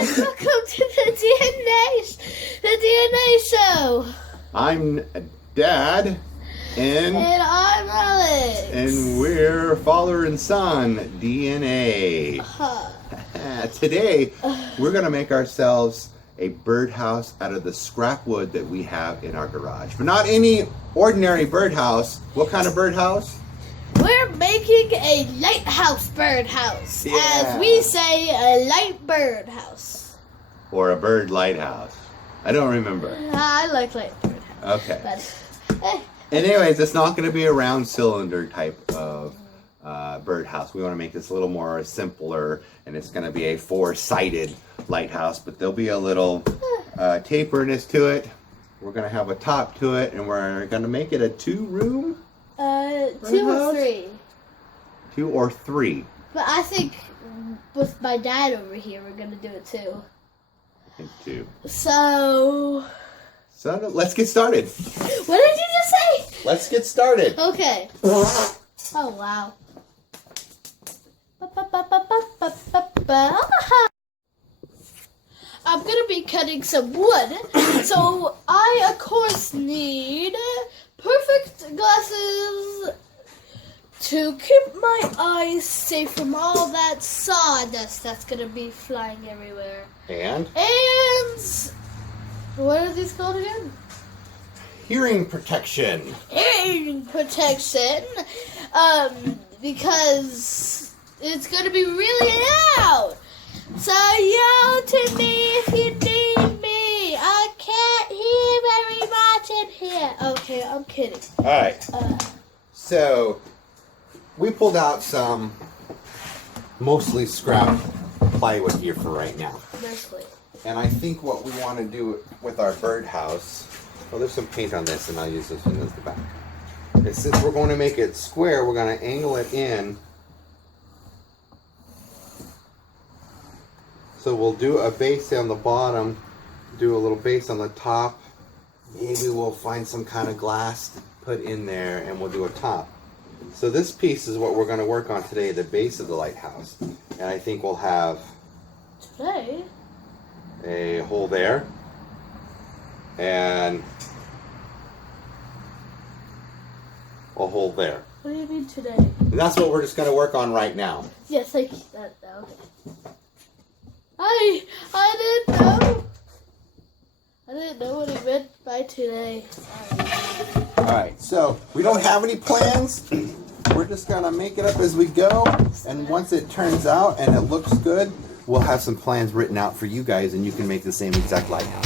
and welcome to the DNA show. I'm Dad, And I'm Alex. and we're father and son, DNA. Today, we're gonna make ourselves a birdhouse out of the scrap wood that we have in our garage. But not any ordinary birdhouse. What kind of birdhouse? We're making a lighthouse birdhouse. Yeah. As we say, a light birdhouse. Or a bird lighthouse. I don't remember. I like light birdhouse. Okay. But, And anyways, it's not going to be a round cylinder type of birdhouse. We want to make this a little more simpler, and it's going to be a four-sided lighthouse, but there'll be a little taperness to it. We're going to have a top to it, and we're going to make it a two-room? 2 or 3. 2 or 3. But I think with my dad over here, we're going to do it too. I think 2. So Let's get started. what did you just say? Let's get started. Okay. Oh, wow. I'm going to be cutting some wood. So I, of course, need perfect glasses to keep my eyes safe from all that sawdust that's going to be flying everywhere. And What are these called again? hearing protection. Hearing protection. Because it's gonna be really loud. So yell to me if you need me. I can't hear very much in here. Okay, I'm kidding. Alright. So, we pulled out some mostly scrap plywood here for right now. Mostly. And I think what we want to do with our birdhouse, well, there's some paint on this, and I'll use this one as the back. And since we're going to make it square, we're going to angle it in. So we'll do a base on the bottom, do a little base on the top. Maybe we'll find some kind of glass to put in there, and we'll do a top. So this piece is what we're going to work on today, the base of the lighthouse. And I think we'll have Today? a hole there, and a hole there. What do you mean today? And that's what we're just going to work on right now. Yes, I keep that down. I didn't know. I didn't know what he meant by today. Sorry. Alright, so we don't have any plans. We're just going to make it up as we go. And once it turns out and it looks good, we'll have some plans written out for you guys, and you can make the same exact lighthouse.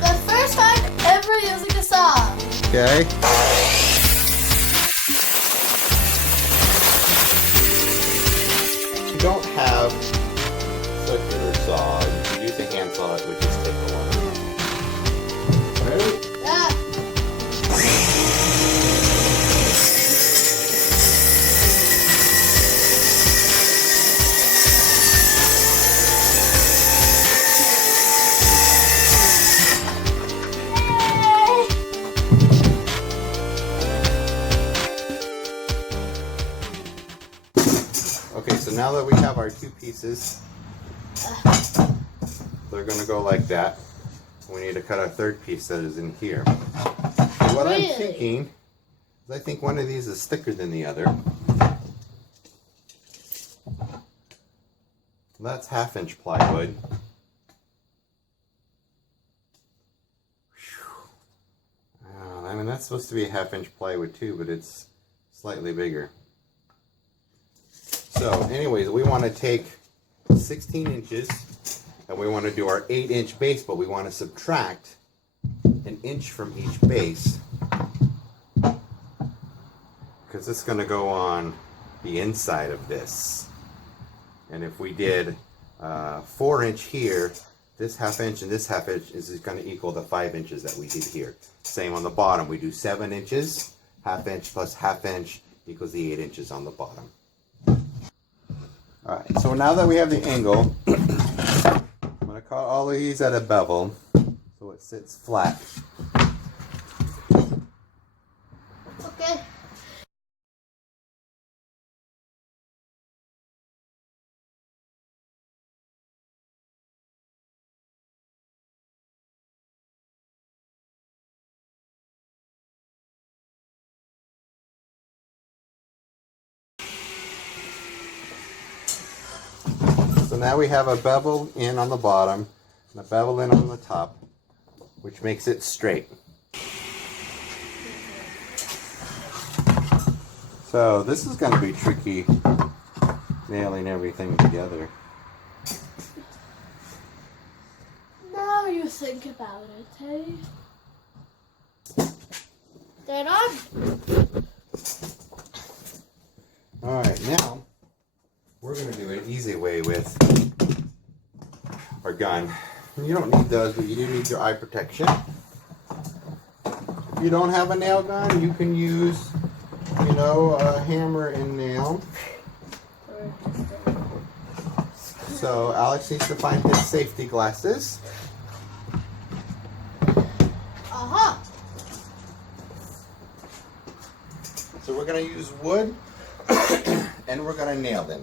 The first time ever using a saw. Okay. If you don't have circular saw, you can use a hand saw, which just take a long time. Ready? Okay, so now that we have our two pieces, they're going to go like that. We need to cut our third piece that is in here. And what I'm thinking is I think one of these is thicker than the other. That's 1/2-inch plywood. I mean, that's supposed to be a 1/2-inch plywood too, but it's slightly bigger. So anyways, we want to take 16 inches and we want to do our 8-inch base, but we want to subtract an inch from each base because it's going to go on the inside of this. And if we did 4-inch here, this 1/2 inch and this 1/2 inch is going to equal the 5 inches that we did here. Same on the bottom, we do 7 inches, 1/2 inch plus 1/2 inch equals the 8 inches on the bottom. All right, so now that we have the angle, I'm going to cut all of these at a bevel so it sits flat. Okay. So now we have a bevel in on the bottom and a bevel in on the top, which makes it straight. So this is going to be tricky, nailing everything together. Now you think about it, hey? Then Alright, now we're going to do an easy way with our gun. You don't need those, but you do need your eye protection. If you don't have a nail gun, you can use, you know, a hammer and nail. So Alex needs to find his safety glasses. Uh-huh. So we're going to use wood and we're going to nail them.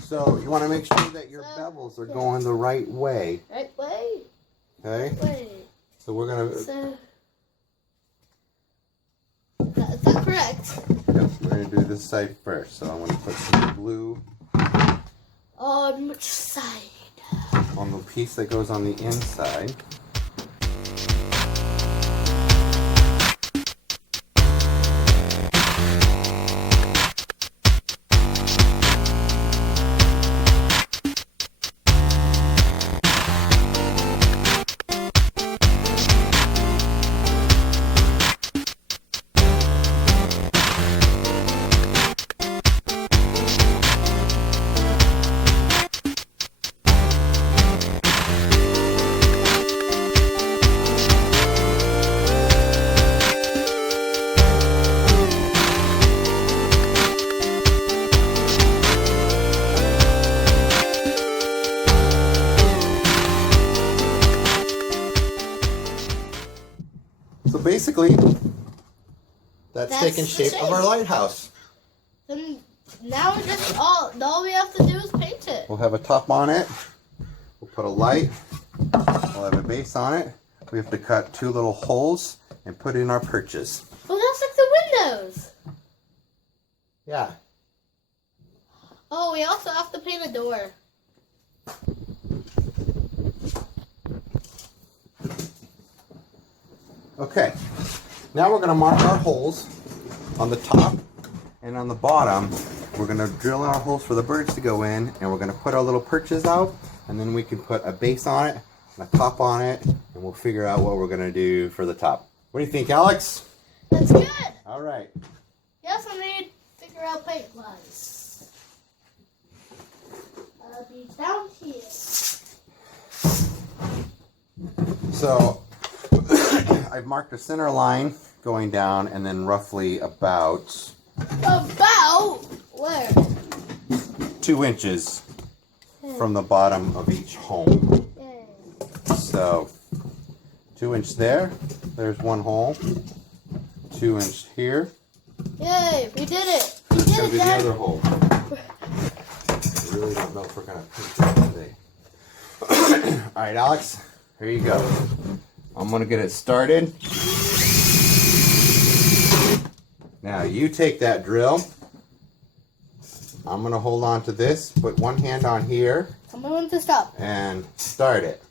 So you want to make sure that your bevels are going the right way. Right way. Okay? Right way. So we're going to... So, that's correct. Yep, we're going to do this side first. So I'm going to put some glue on which side? on the piece that goes on the inside. So basically, that's taking the shape of our lighthouse. Then now just all we have to do is paint it. We'll have a top on it. We'll put a light. We'll have a base on it. We have to cut 2 little holes and put in our perches. Well, that's like the windows. Yeah. Oh, we also have to paint a door. Okay. Now we're going to mark our holes on the top and on the bottom. We're going to drill in our holes for the birds to go in, and we're going to put our little perches out, and then we can put a base on it and a top on it, and we'll figure out what we're going to do for the top. What do you think, Alex? That's good. All right. Yes, I need to figure out paint-wise. I'll be down here. So I've marked a center line going down, and then roughly about Where? 2 inches from the bottom of each home. So 2 inch there. There's one hole. 2 inch here. Yay, we did it. We There's did gonna it, be the Dad. other hole. I really don't know if we're gonna paint it today. All right, Alex. Here you go. I'm gonna get it started. Now you take that drill. I'm gonna hold on to this, put one hand on here, Someone wants to stop. and start it.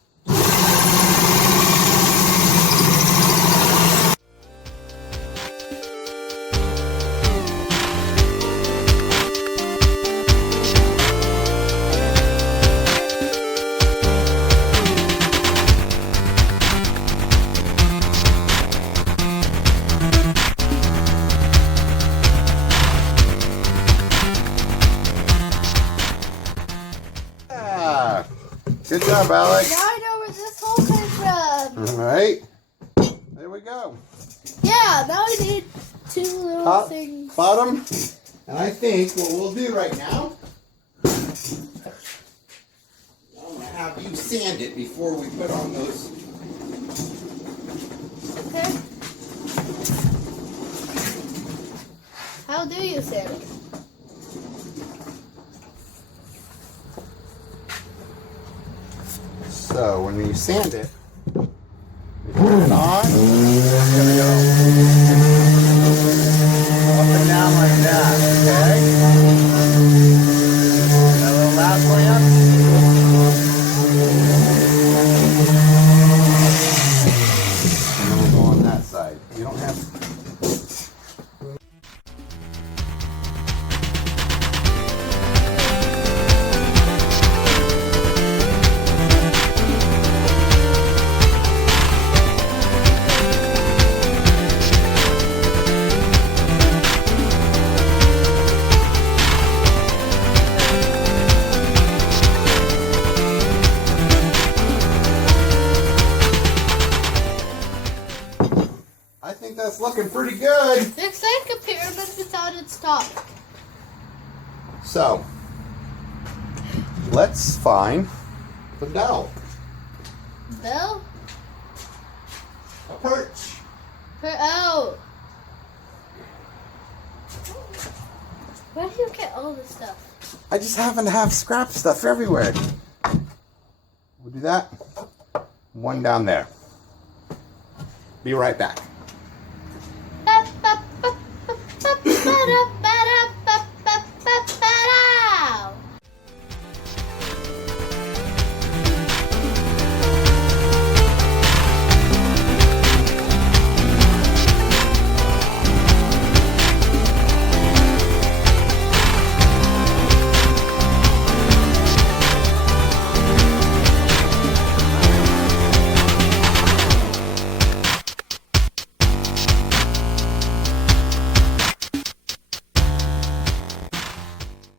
Good job, Alex. Now I know where this hole came from. All right. There we go. Yeah, Yeah, now I need two little Top, things. bottom. And I think what we'll do right now, I'm going to have you sand it before we put on those. Okay. How do you sand it? So when you sand it, you turn it on. It's going to go up and down like that, okay? Got a little lap lamp. And then we'll go on that side. You don't have to. I think that's looking pretty good. Looks like a pyramid without its top. So, let's find the bell. Bell? A perch. Oh. Where do you get all this stuff? I just happen to have scrap stuff everywhere. We'll do that. One down there. Be right back.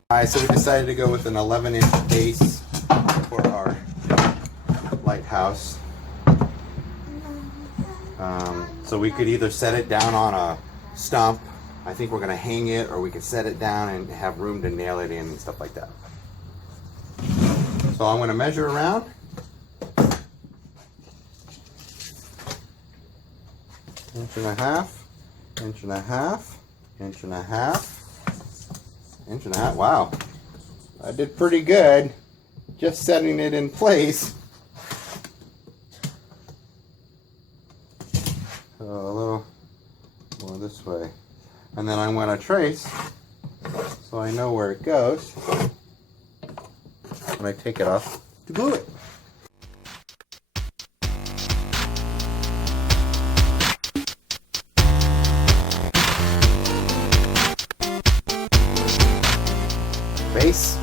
Alright, so we decided to go with an 11-inch base for our lighthouse. So we could either set it down on a stump. I think we're going to hang it, or we could set it down and have room to nail it in and stuff like that. So I'm going to measure around. Inch and a half, inch and a half, inch and a half. Inch and a half. Wow, I did pretty good just setting it in place. So a little more this way, and then I'm going to trace so I know where it goes when I take it off to glue it. Base.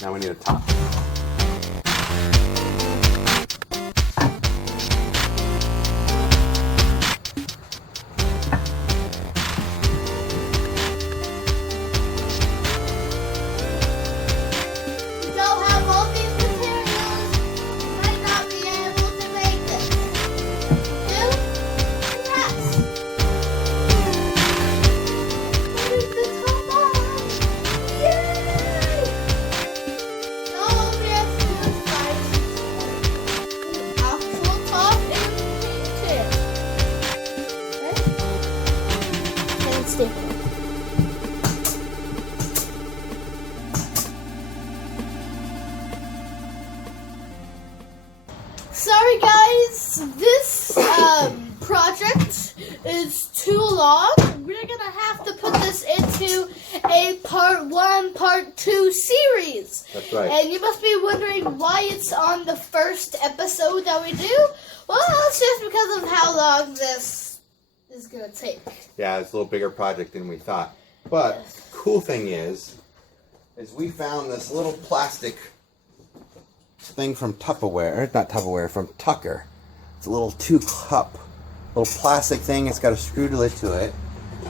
Now we need a top. You don't have all these materials, you might not be able to make this. You? Yes. Put the top on. Yay! Now all we have to do is find the actual top and paint it. Right? And staple it. Sorry guys, this project is too long. We're gonna have to put this into a part 1, part 2 series. That's right. And you must be wondering why it's on the first episode that we do. Well, it's just because of how long this is gonna take. Yeah, it's a little bigger project than we thought. But cool thing is we found this little plastic thing from Tupperware, not Tupperware, from Tucker. It's a little 2-cup, little plastic thing. It's got a screw lid to it,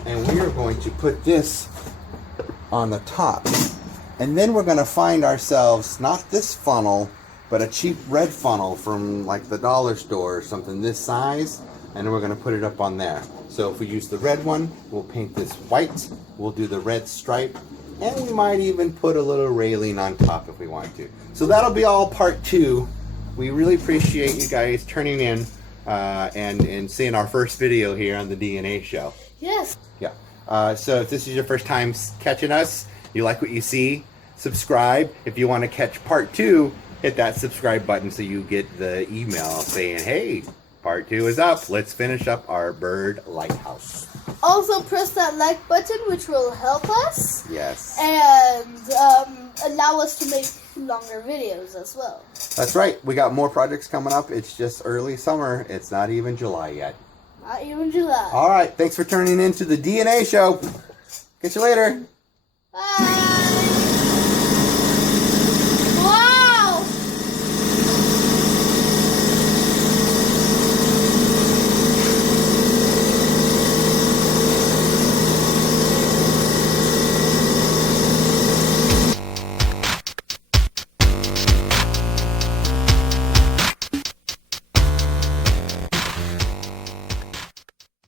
and we are going to put this on the top, and then we're going to find ourselves not this funnel, but a cheap red funnel from like the dollar store or something this size. and then we're going to put it up on there. So if we use the red one, we'll paint this white, we'll do the red stripe, and we might even put a little railing on top if we want to. So that'll be all part 2. We really appreciate you guys turning in and seeing our first video here on the DNA show. Yes. Yeah. So if this is your first time catching us, you like what you see, subscribe. If you want to catch part 2, hit that subscribe button so you get the email saying, hey, part 2 is up. Let's finish up our bird lighthouse. Also press that like button, which will help us. Yes. And allow us to make longer videos as well. That's right. We got more projects coming up. It's just early summer. It's not even July yet. Not even July. All right. Thanks for turning into the DNA show. Catch you later. Bye.